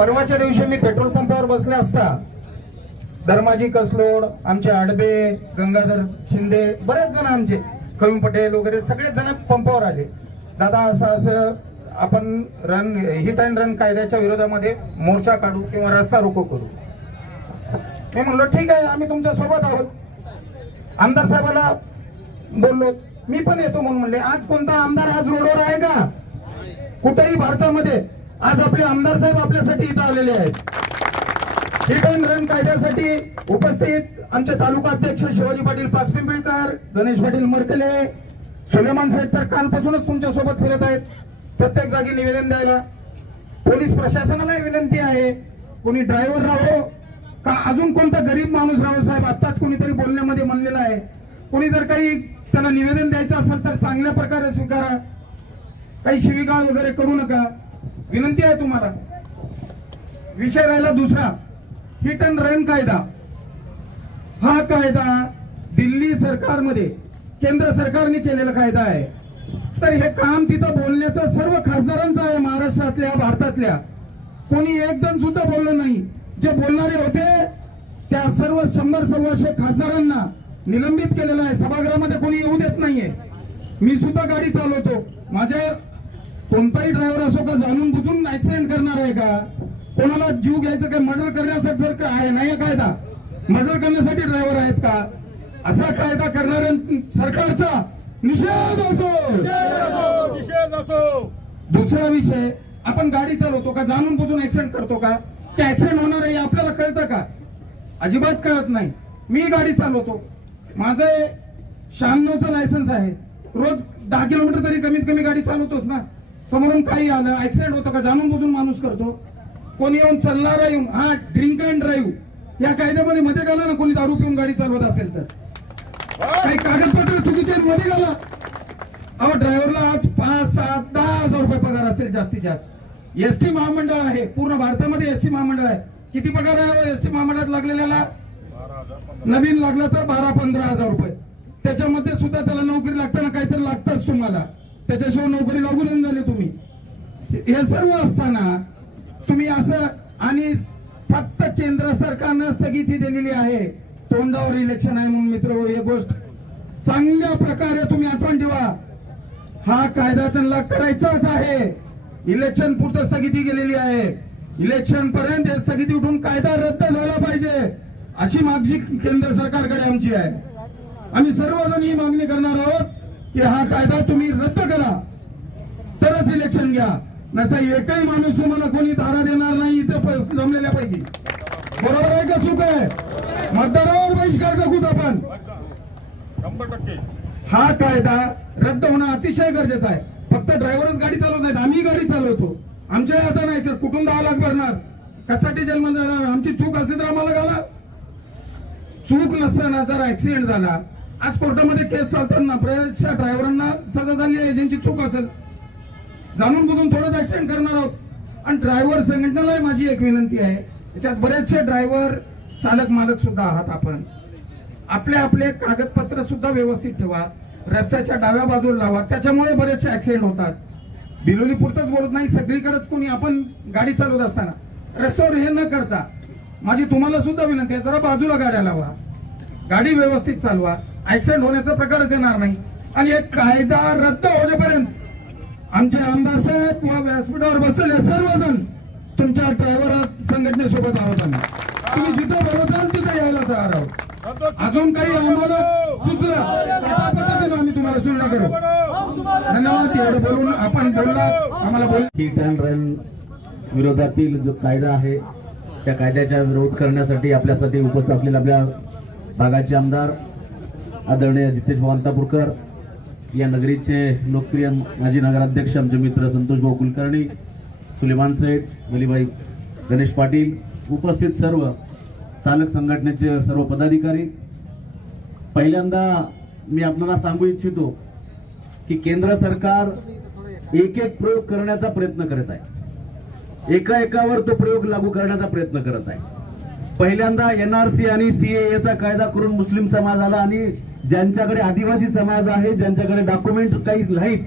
परवाच्या दिवशी मी पेट्रोल पंपावर बसले असता धर्माजी कसलोड आमचे आडबे गंगाधर शिंदे बरेच जण आमचे कवी पटेल वगैरे सगळेच जण पंपावर आले. दादा असं असं आपण रन हिट अँड रन कायद्याच्या विरोधामध्ये मोर्चा काढू किंवा रस्ता रोको करू. मी म्हणलो ठीक आहे आम्ही तुमच्यासोबत आहोत. आमदार साहेबाला बोललो मी पण येतो म्हणून म्हणले आज कोणता आमदार आज रोडवर आहे का? कुठेही भारतामध्ये. आज आपले आमदार साहेब आपल्यासाठी इथं आलेले आहेत. हिट अँड रन कायद्यासाठी उपस्थित आमचे तालुका अध्यक्ष शिवाजी पाटील पाचपिंपळकर गणेश पाटील मरकले सुलेमान साहेब तर कालपासूनच तुमच्यासोबत फिरत आहेत. प्रत्येक जागी निवेदन द्यायला. पोलीस प्रशासनालाही विनंती आहे. कोणी ड्रायव्हर राहो का अजून कोणता गरीब माणूस राहो साहेब आत्ताच कोणीतरी बोलण्यामध्ये म्हणलेला आहे. कोणी जर काही त्याला निवेदन द्यायचं असेल तर चांगल्या प्रकारे स्वीकारा. काही शिविका वगैरे करू नका. विनंती आहे तुम्हाला. विषय राहिला दुसरा. हिट अँड रन कायदा. हा कायदा दिल्ली सरकारमध्ये केंद्र सरकारने केलेला कायदा आहे. तर हे काम तिथं बोलण्याचं सर्व खासदारांचं आहे महाराष्ट्रातल्या भारतातल्या. कोणी एक जण सुद्धा बोललं नाही. जे बोलणारे होते त्या सर्व शंभर सव्वाशे खासदारांना निलंबित केलेलं आहे. सभागृहामध्ये कोणी येऊ देत नाहीये. मी सुद्धा गाडी चालवतो. माझ्या कोणताही ड्रायव्हर असो का जाणून बुजून ऍक्सिडेंट करणार आहे का? कोणाला जीव घ्यायचं काय? मर्डर करण्यासाठी जर का आहे नाही कायदा. मर्डर करण्यासाठी ड्रायव्हर आहेत का? असा कायदा करणाऱ्या सरकारचा निषेध असो. निषेध असो. दुसरा विषय आपण गाडी चालवतो का? जाणून बुजून ऍक्सिडेंट करतो का? की ऍक्सिडेंट होणार आहे आपल्याला कळतं का? अजिबात कळत नाही. मी गाडी चालवतो. माझं शहाण्णवचं लायसन्स आहे. रोज दहा किलोमीटर तरी कमीत कमी गाडी चालवतोच ना? समोरून काही आलं ऍक्सिडेंट होतो का जाणून बुजून माणूस करतो. कोणी येऊन चालणारा येऊन हा ड्रिंक अँड ड्राईव्ह या कायद्यामध्ये मध्ये घाला ना कोणी दारू पिऊन गाडी चालवत असेल तर. काही कागदपत्र चुकीचे मध्ये घाला. अहो ड्रायव्हरला आज पाच सात दहा हजार रुपये पगार असेल जास्तीत जास्त. एसटी महामंडळ आहे पूर्ण भारतामध्ये एसटी महामंडळ आहे. किती पगार आहे एसटी महामंडळात लागलेल्याला? नवीन लागला तर बारा पंधरा हजार रुपये. त्याच्यामध्ये सुद्धा त्याला नोकरी लागताना काहीतरी लागतच तुम्हाला. त्याच्याशिवाय नोकरी लागू नाही झाले तुम्ही. हे सर्व असताना तुम्ही असं आणि फक्त केंद्र सरकारनं स्थगिती दिलेली आहे. तोंडावर इलेक्शन आहे म्हणून मित्र हो, ही गोष्ट. चांगल्या प्रकारे तुम्ही आठवण ठेवा. हा कायदा त्यांना करायचाच आहे. इलेक्शन पुरतं स्थगिती गेलेली आहे. इलेक्शन पर्यंत स्थगिती उठून कायदा रद्द झाला पाहिजे. अशी मागणी केंद्र सरकारकडे आमची आहे. आम्ही सर्वजण ही मागणी करणार आहोत. की हा कायदा तुम्ही रद्द करा. तरच इलेक्शन घ्या. नसा एकही माणूस तुम्हाला कोणी धारा देणार नाही इथे जमलेल्या पैकी. बरोबर आहे का चूक आहे? मतदारावर बहिष्कार टाकूत आपण. शंभर टक्के. हा कायदा रद्द होणं अतिशय गरजेचं आहे. फक्त ड्रायव्हरच गाडी चालवत नाहीत. आम्ही गाडी चालवतो. आमच्या आता नाही सर. कुठून दहा लाख भरणार? कशासाठी जेलमध्ये जाणार आमची चूक असेल तर आम्हाला घाला. चूक नसताना जर ऍक्सिडेंट झाला आज कोर्टामध्ये केस चालताना बऱ्याचशा ड्रायव्हरांना सजा झाली आहे ज्यांची चूक असेल. जाणून बुजून थोडंच ऍक्सिडेंट करणार आहोत. आणि ड्रायव्हर संघटनेलाही माझी एक विनंती आहे. त्याच्यात बरेचसे ड्रायव्हर चालक मालक सुद्धा आहात आपण. आपले आपले कागदपत्र सुद्धा व्यवस्थित ठेवा. रस्त्याच्या डाव्या बाजूला लावा. त्याच्यामुळे बरेचसे ऍक्सिडेंट होतात. बिलोली पुरतच बोलत नाही. सगळीकडेच कोणी आपण गाडी चालवत असताना. रस्त्यावर हे न करता माझी तुम्हाला सुद्धा विनंती आहे जरा बाजूला गाड्या लावा. गाडी व्यवस्थित चालवा. ऍक्सिडेंट होण्याचा प्रकारच येणार नाही. आणि एक कायदा रद्द होण्यापर्यंत आमचे आमदार साहेब किंवा व्यासपीठावर बसलेले सर्वजण तुमच्या ड्रायव्हर संघटनेसोबत आहोत आम्ही. तुम्ही जिथं बनवताल तिथं यायला तयार आहोत. अजून काही आम्हाला सुचलं त्या पद्धतीनं आम्ही तुम्हाला सुविधा करू. धन्यवाद एवढं बोलून आपण बोलला आम्हाला बोल हिट अँड रन विरोधातील जो कायदा आहे त्या कायद्याचा विरोध करण्यासाठी आपल्यासाठी उपस्थित असलेले आपल्या भागाचे आमदार आदरणीय जितेश वांतापूरकर या नगरीचे लोकप्रिय माजी नगराध्यक्ष आमचे मित्र संतोष भाऊ कुलकर्णी सुलेमान सेठ वलीबाई गणेश पाटील उपस्थित सर्व चालक संघटनेचे सर्व पदाधिकारी. पहिल्यांदा मी आपल्याला सांगू इच्छितो की केंद्र सरकार एक एक प्रयोग करण्याचा प्रयत्न करत आहे. एका एकावर तो प्रयोग लागू करण्याचा प्रयत्न करत आहे. पहिल्यांदा एनआरसी आणि सीएचा कायदा करून मुस्लिम समाजाला आणि ज्यांच्याकडे आदिवासी समाज आहे ज्यांच्याकडे डॉक्युमेंट काही नाहीत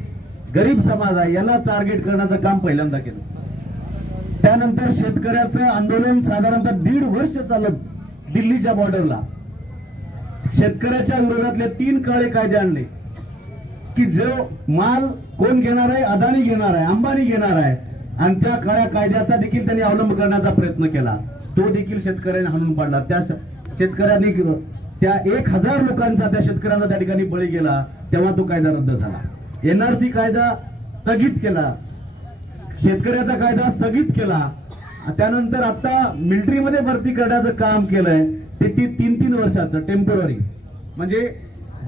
गरीब समाज आहे याला टार्गेट करण्याचं काम पहिल्यांदा केलं. त्यानंतर शेतकऱ्याचं आंदोलन साधारणतः दीड वर्ष चालत दिल्लीच्या बॉर्डरला शेतकऱ्याच्या विरोधातले तीन काळे कायदे आणले. की जो माल कोण घेणार आहे अदानी घेणार आहे अंबानी घेणार आहे आणि त्या काळ्या कायद्याचा देखील त्यांनी अवलंब करण्याचा प्रयत्न केला. तो देखील शेतकऱ्यांनी हाणून पाडला. त्या शेतकऱ्यांनी त्या एक हजार लोकांचा त्या शेतकऱ्यांना त्या ठिकाणी बळी गेला तेव्हा तो कायदा रद्द झाला. एनआरसी कायदा स्थगित केला. शेतकऱ्याचा कायदा स्थगित केला. त्यानंतर आता मिलिटरीमध्ये भरती करण्याचं काम केलंय ते ती तीन तीन वर्षाचं टेम्पोररी म्हणजे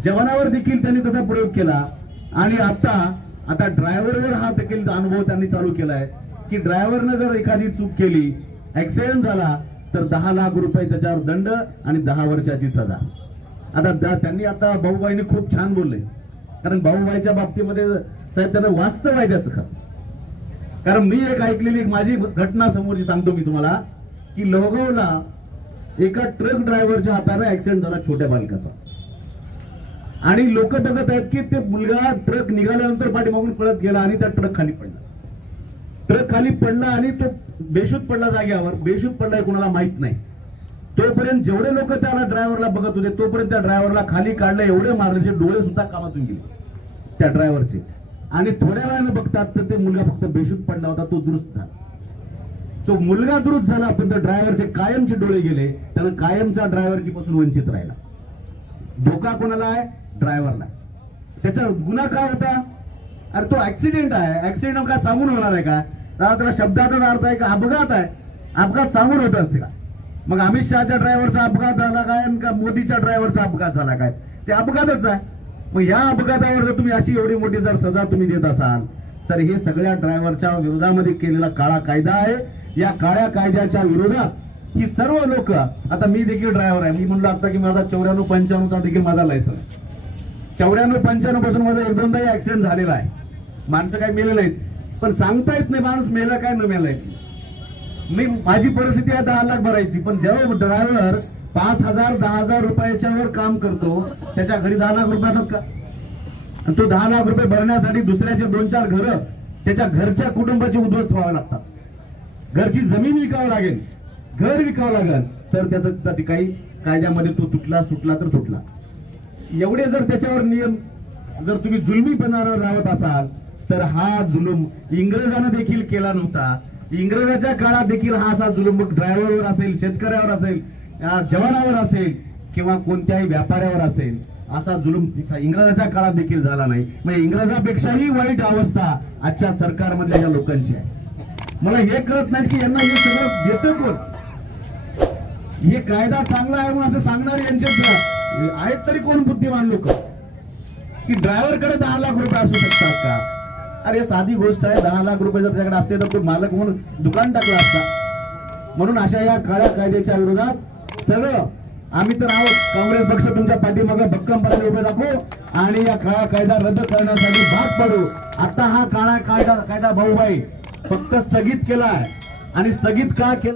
जवानावर देखील त्यांनी तसा प्रयोग केला. आणि आता आता ड्रायव्हरवर हा देखील अनुभव त्यांनी चालू केलाय की ड्रायव्हरनं जर एखादी चूक केली ऍक्सिडेंट झाला तर दहा लाख रुपये त्याच्यावर दंड आणि दहा वर्षाची सजा. आता त्यांनी आता भाऊबाईंनी खूप छान बोलले. कारण भाऊबाईच्या बाबतीमध्ये साहेब त्यांना वास्तव आहे त्याचं खरं. कारण मी एक ऐकलेली माझी घटना समोरची सांगतो मी तुम्हाला की लोहगावला एका ट्रक ड्रायव्हरच्या हाताने ऍक्सिडेंट झाला छोट्या बालकाचा. आणि लोक बघत आहेत की ते मुलगा ट्रक निघाल्यानंतर पाठीमागून पळत गेला आणि त्या ट्रक खाली पडला. ट्रक खाली पडला आणि तो बेशुद्ध पडला जाग्यावर बेशुद्ध पडलाय कोणाला माहीत नाही. तोपर्यंत जेवढे लोक त्याला ड्रायव्हरला बघत होते तोपर्यंत त्या ड्रायव्हरला खाली काढलं एवढे मारले जे डोळे सुद्धा कामातून गेले. त्या ड्रायव्हरचे आणि थोड्या वेळानं बघतात तर ते मुलगा फक्त बेशुद्ध पडला होता तो दुरुस्त झाला. तो मुलगा दुरुस्त झाला पण त्या ड्रायव्हरचे कायमचे डोळे गेले त्यानं कायमचा ड्रायव्हरपासून वंचित राहिला? धोका कोणाला आहे? ड्रायव्हरला त्याचा गुन्हा काय होता? अरे तो ऍक्सिडेंट आहे. ऍक्सिडेंट काय सांगून होणार आहे का? त्याला शब्दाचाच अर्थ आहे का? अपघात आहे. अपघात सांगून होतात का? मग अमित शहाच्या ड्रायव्हरचा अपघात झाला काय? आणि का मोदीच्या ड्रायव्हरचा अपघात झाला काय? ते अपघातच आहे. मग या अपघातावर जर तुम्ही अशी एवढी मोठी जर सजा तुम्ही देत असाल तर हे सगळ्या ड्रायव्हरच्या विरोधामध्ये केलेला काळा कायदा आहे. या काळ्या कायद्याच्या विरोधात ही सर्व लोक आता मी देखील ड्रायव्हर आहे. मी म्हणलो आता की माझा चौऱ्याण्णव पंच्याण्णवचा देखील माझा लायसन आहे. चौऱ्याण्णव पंच्याण्णवपासून माझा एक दोनदा ऍक्सिडेंट झालेला आहे. माणसं काही मेले नाहीत. पण सांगता येत नाही माणूस मेला काय न मेलाय. मी माझी परिस्थिती आहे दहा लाख भरायची पण जेव्हा ड्रायव्हर पाच हजार दहा हजार रुपयाच्या वर काम करतो त्याच्या घरी दहा लाख रुपयात का? आणि तो दहा लाख रुपये भरण्यासाठी दुसऱ्याचे दोन चार घर त्याच्या घरच्या कुटुंबाची उद्ध्वस्त व्हावं लागतात. घरची जमीन विकावं लागेल. घर विकावं लागेल. तर त्याचं त्या ठिकाणी कायद्यामध्ये तो तुटला सुटला तर सुटला. एवढे जर त्याच्यावर नियम जर तुम्ही जुलमीपणावर राहत असाल तर हा जुलूम इंग्रजानं देखील केला नव्हता. इंग्रजाच्या काळात देखील हा असा जुलूम ड्रायव्हरवर असेल शेतकऱ्यावर असेल जवानावर असेल किंवा कोणत्याही व्यापाऱ्यावर असेल असा जुलूम इंग्रजाच्या काळात देखील झाला नाही. म्हणजे इंग्रजापेक्षाही वाईट अवस्था आजच्या सरकारमधल्या या लोकांची आहे. मला हे कळत नाही की यांना हे सगळं देतं कोण? हे कायदा चांगला आहे म्हणून असं सांगणार यांचे आहेत तरी कोण बुद्धिमान लोक? की ड्रायव्हरकडे दहा लाख रुपये असू शकतात का? अरे साधी गोष्ट आहे दहा लाख रुपये जर त्याच्याकडे असते तर तो मालक म्हणून दुकान टाकला असता. म्हणून अशा या काळ्या कायद्याच्या विरोधात सगळं आम्ही तर आहोत काँग्रेस पक्ष तुमच्या पाठीमागे भक्कमपणे उभे दाखवू आणि या काळा कायदा रद्द करण्यासाठी भाग पडू. आता हा काळा कायदा कायदा भाऊबाई फक्त स्थगित केला आहे आणि स्थगित का केला?